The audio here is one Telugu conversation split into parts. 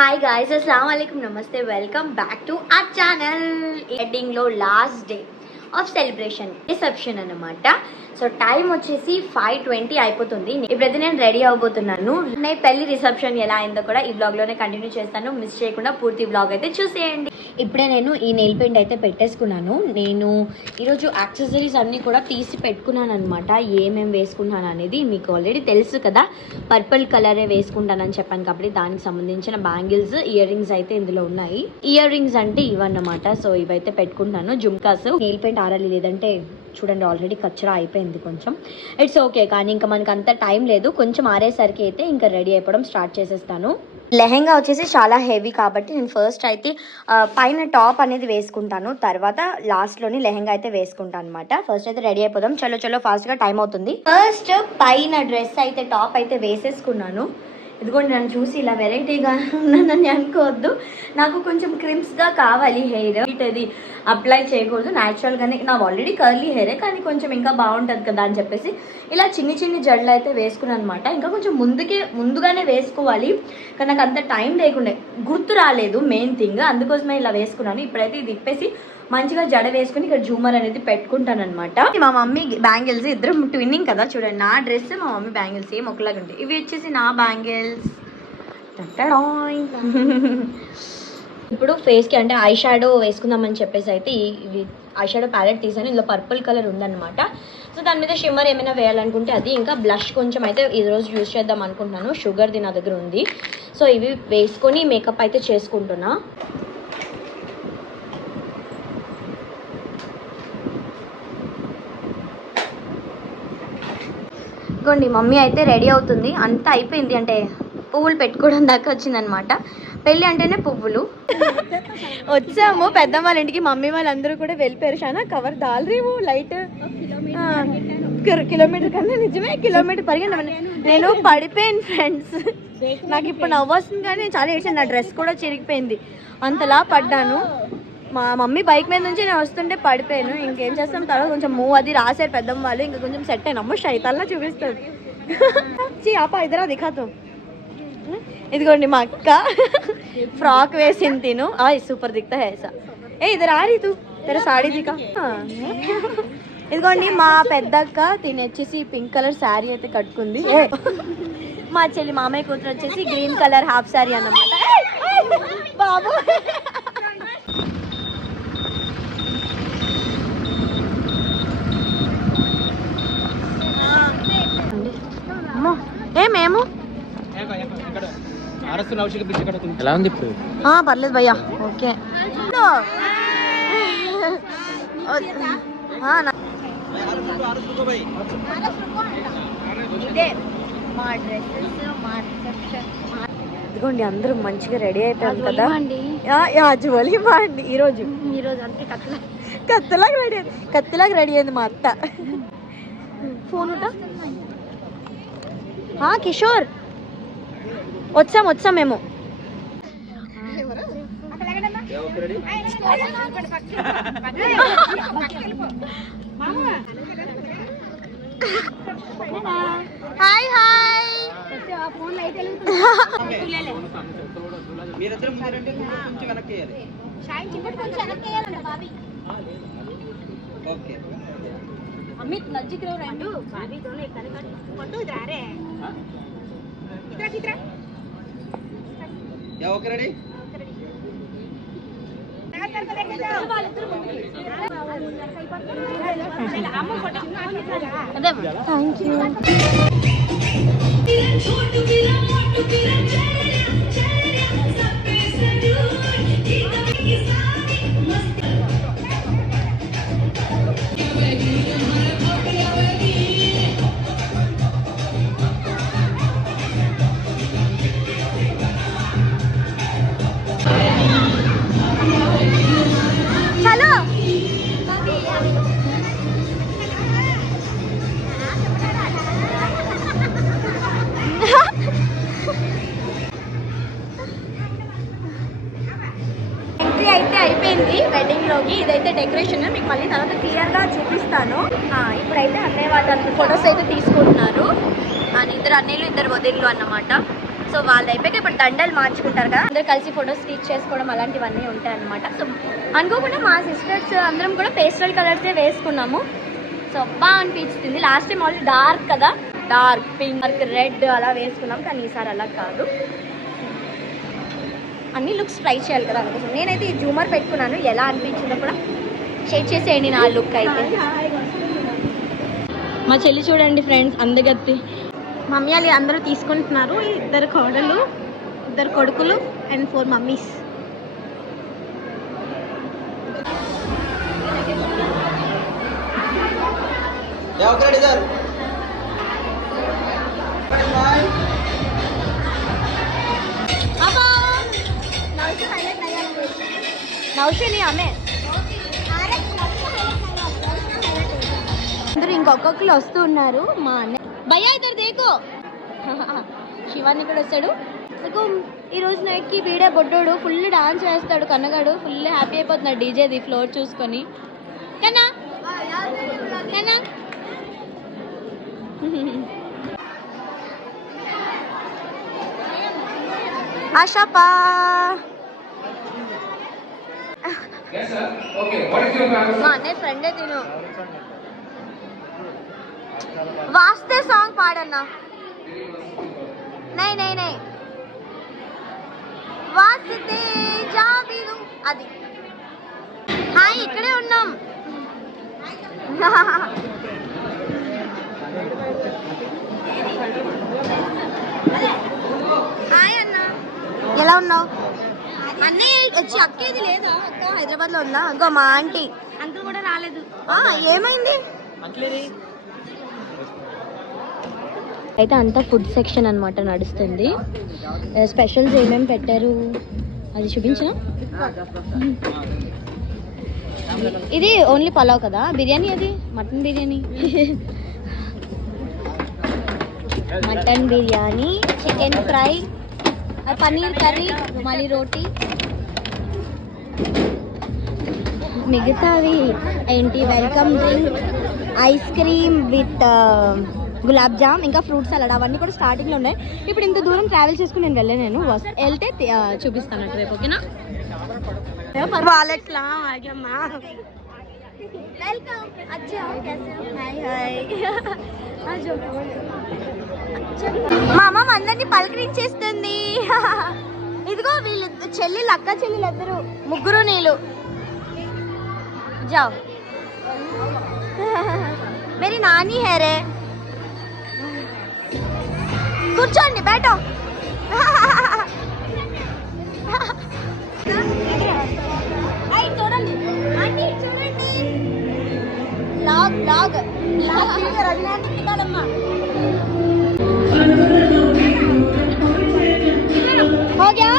Hi guys, Assalamualaikum, Namaste, welcome back to our channel. Wedding lo last day of celebration reception అన్నమాట. సో టైం వచ్చేసి 5:20 అయిపోతుంది. ఇప్పుడైతే నేను రెడీ అవబోతున్నాను. నేను పెళ్లి రిసెప్షన్ ఎలా అయిందో కూడా ఈ బ్లాగ్ లోనే కంటిన్యూ చేస్తాను. మిస్ చేయకుండా పూర్తి బ్లాగ్ అయితే చూసేయండి. ఇప్పుడే నేను ఈ నెయిల్ పెయింట్ అయితే పెట్టేసుకున్నాను. నేను ఈరోజు యాక్సెసరీస్ అన్నీ కూడా తీసి పెట్టుకున్నాను అనమాట. ఏమేమి వేసుకున్నాను అనేది మీకు ఆల్రెడీ తెలుసు కదా. పర్పుల్ కలరే వేసుకుంటానని చెప్పాను కాబట్టి దానికి సంబంధించిన బ్యాంగిల్స్, ఇయర్ రింగ్స్ అయితే ఇందులో ఉన్నాయి. ఇయర్ రింగ్స్ అంటే ఇవన్నమాట. సో ఇవైతే పెట్టుకుంటున్నాను. జుమ్కాస్, నెయిల్ పెయింట్ ఆరాలి, లేదంటే చూడండి ఆల్రెడీ కచ్చరా అయిపోయింది కొంచెం. ఇట్స్ ఓకే, కానీ ఇంకా మనకు అంత టైం లేదు. కొంచెం ఆరేసరికి అయితే ఇంకా రెడీ అయిపోవడం స్టార్ట్ చేసేస్తాను. లెహెంగా వచ్చేసి చాలా హెవీ కాబట్టి నేను ఫస్ట్ అయితే పైన టాప్ అనేది వేసుకుంటాను. తర్వాత లాస్ట్లోని లెహెంగా అయితే వేసుకుంటాను అనమాట. ఫస్ట్ అయితే రెడీ అయిపోదాం. చలో ఫాస్ట్గా టైం అవుతుంది. ఫస్ట్ పైన డ్రెస్ అయితే టాప్ అయితే వేసేసుకున్నాను. ఇదిగోండి, నన్ను చూసి ఇలా వెరైటీగా ఉన్నానని అనుకోవద్దు. నాకు కొంచెం క్రిమ్స్గా కావాలి హెయిర్. అది అప్లై చేయకూడదు, న్యాచురల్గానే. నాకు ఆల్రెడీ కర్లీ హెయిరే, కానీ కొంచెం ఇంకా బాగుంటుంది కదా అని చెప్పేసి ఇలా చిన్ని జడలు అయితే వేసుకున్నాను అనమాట. ఇంకా కొంచెం ముందుగానే వేసుకోవాలి, కానీ నాకు అంత టైం లేకుండే, గుర్తు రాలేదు మెయిన్ థింగ్. అందుకోసమే ఇలా వేసుకున్నాను. ఇప్పుడైతే ఇది ఇప్పేసి మంచిగా జడ వేసుకుని ఇక్కడ జూమర్ అనేది పెట్టుకుంటాను అనమాట. మా మమ్మీ బ్యాంగిల్స్, ఇద్దరు ట్విన్నింగ్ కదా, చూడండి. నా డ్రెస్, మా మమ్మీ బ్యాంగిల్స్ ఏం ఒకలాగా ఉంటాయి. ఇవి వచ్చేసి నా బ్యాంగిల్స్. ఇప్పుడు ఫేస్కి అంటే ఐ షాడో వేసుకుందామని చెప్పేసి అయితే ఇవి ఐ షాడో ప్యాలెట్ తీసాను. ఇందులో పర్పుల్ కలర్ ఉందన్నమాట. సో దాని మీద షిమ్మర్ ఏమైనా వేయాలనుకుంటే అది, ఇంకా బ్లష్ కొంచెం అయితే ఈరోజు యూజ్ చేద్దాం అనుకుంటున్నాను. షుగర్ది నా దగ్గర ఉంది. సో ఇవి వేసుకొని మేకప్ అయితే చేసుకుంటున్నా. ఇదిగోండి, మమ్మీ అయితే రెడీ అవుతుంది. అంతా అయిపోయింది, అంటే పువ్వులు పెట్టుకోవడం దాకా వచ్చిందనమాట. పెళ్ళి అంటేనే పువ్వులు. వచ్చాము పెద్దమ్మ వాళ్ళ ఇంటికి. మమ్మీ వాళ్ళందరూ కూడా వెళ్ళిపోయారు. చాలా కవర్ దాల్రేవు లైట్ కిలోమీటర్ కన్నా, నిజమే కిలోమీటర్ పరిగెండి. నేను పడిపోయాను ఫ్రెండ్స్. నాకు ఇప్పుడు నవ్వు వస్తుంది, కానీ నేను చాలా ఏడ్చాను. నా డ్రెస్ కూడా చిరిగిపోయింది, అంతలా పడ్డాను. మా మమ్మీ బైక్ మీద నుంచి నేను వస్తుంటే పడిపోయాను. ఇంకేం చేస్తాం, తర్వాత కొంచెం మూవ్ అది రాశారు పెద్దమ్మ వాళ్ళు, ఇంకా కొంచెం సెట్ అయినా. అమ్మ శైతాల్లా చూపిస్తుంది. ఆపా ఇద్దరా దిఖాతో. ఇదిగోండి మా అక్క ఫ్రాక్ వేసింది. తిను సూపర్ దిక్తా హైసా. ఇద్దరు ఆ రీతు తెరా సాడీ దిఖా. ఇదిగోండి మా పెద్దక్క, తిని వచ్చేసి పింక్ కలర్ శారీ అయితే కట్టుకుంది. మా చెల్లి మామయ్య కూతురు వచ్చేసి గ్రీన్ కలర్ హాఫ్ శారీ అన్నమాట. బాబు మేము ఎలా ఉంది ఇప్పుడు? పర్లేదు భయ్యా, ఓకే. ఇదిగోండి, అందరూ మంచిగా రెడీ అయిపోయారు కదా. జువలి బాండి ఈరోజు అంటే కత్తిలాగా రెడీ అయింది మా అత్త. ఫోన్ కిషోర్ వచ్చాం మేము. హాయ్ అమిత్ నజ్జికి రెండు థ్యాంక్ యూ. అయితే అయిపోయింది వెడ్డింగ్ లోకి. ఇదైతే డెకరేషన్, మీకు మళ్ళీ తర్వాత క్లియర్ గా చూపిస్తాను. ఇప్పుడైతే అన్నయ్య వాళ్ళు ఫొటోస్ అయితే తీసుకుంటున్నారు. ఇద్దరు అన్నయ్యలు, ఇద్దరు వదిళ్ళు అన్నమాట. సో వాళ్ళ అయిపోయాక ఇప్పుడు దండలు మార్చుకుంటారు కదా, అందరు కలిసి ఫొటోస్ క్లిక్ చేసుకోవడం అలాంటివన్నీ ఉంటాయి అనమాట. సో అనుకోకుండా మా సిస్టర్స్ అందరం కూడా పేస్టల్ కలర్సే వేసుకున్నాము. సో బాగా అనిపిస్తుంది. లాస్ట్ టైం ఆల్రెడీ డార్క్ కదా, డార్క్ పింక్, రెడ్ అలా వేసుకున్నాం, కానీ ఈసారి అలా కాదు. అన్ని లుక్స్ ట్రై చేయాలి కదా అందుకోసం నేనైతే ఈ జూమర్ పెట్టుకున్నాను. ఎలా అనిపించిందో కూడా షేర్ చేసేయండి నా లుక్ అయితే. మా చెల్లి చూడండి ఫ్రెండ్స్, అందగత్తి. మమ్మీ వాళ్ళు అందరూ తీసుకుంటున్నారు. 2 కోడలు, 2 కొడుకులు అండ్ 4 మమ్మీస్. నౌషని ఆమె అందరూ ఇంకొకరు వస్తూ ఉన్నారు. మా అన్న భయ్యా ఇద్దరు దేకో శివాన్ని కూడా వస్తాడు. నాకు ఈరోజు నైట్కి వీడే బొడ్డోడు ఫుల్ డాన్స్ చేస్తాడు. కన్నగాడు ఫుల్ హ్యాపీ అయిపోతున్నాడు డీజేది ఫ్లోర్ చూసుకొని. కన్నా కన్నా ఆశాపా మా అన్నయ్య ఫ్రెండే తిను. వాస్తే సాంగ్ పాడన్నా. నై నై నై వాస్తే జాబిలు అది. హాయ్ ఇక్కడే ఉన్నాం. హాయ్ అన్న, ఎలా ఉన్నావు? అన్నయ్య వచ్చి అక్కేది లేదా? అక్క హైదరాబాద్ లో ఉందా? ఇంకో మా ఆంటీ అంకుల్ కూడా రాలేదు. ఏమైంది అయితే అంతా ఫుడ్ సెక్షన్ అన్నమాట నడుస్తుంది. స్పెషల్స్ ఏమేమి పెట్టారు అది చూపించా. ఇది ఓన్లీ పలావ్ కదా, బిర్యానీ అది mutton biryani. Mutton biryani, chicken fry, paneer curry, మళ్ళీ రోటీ, మిగతావి ఏంటి welcome drink, ice cream with gulab jam, ఇంకా ఫ్రూట్ సలాడ్ అవన్నీ కూడా స్టార్టింగ్లో ఉన్నాయి. ఇప్పుడు ఇంత దూరం ట్రావెల్ చేసుకుని నేను వెళ్ళాను. వెళ్తే చూపిస్తాను అటు రేపు. ఓకేనా? వాలెట్లా ఆగమ్మా. వెల్కమ్. అచ్చా హాయ్ హాయ్. మా అమ్మ అందరినీ పలకరించేస్తుంది. ఇదిగో వీళ్ళు చెల్లెలు, అక్క చెల్లెలు ఇద్దరు, ముగ్గురు నీళ్ళు. जाओ मेरी नानी है रे. కూర్చోండి బేటో. చూడండి ఆంటీ చూడండి. లాగ్ లాగ్ రజనాథమ్మా हो गया.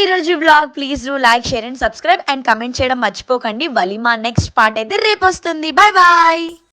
ఈ రోజు blog. Please do like, share and subscribe and comment చేయడం మర్చిపోకండి. వలిమా నెక్స్ట్ పార్ట్ అయితే రేపు వస్తుంది. Bye bye.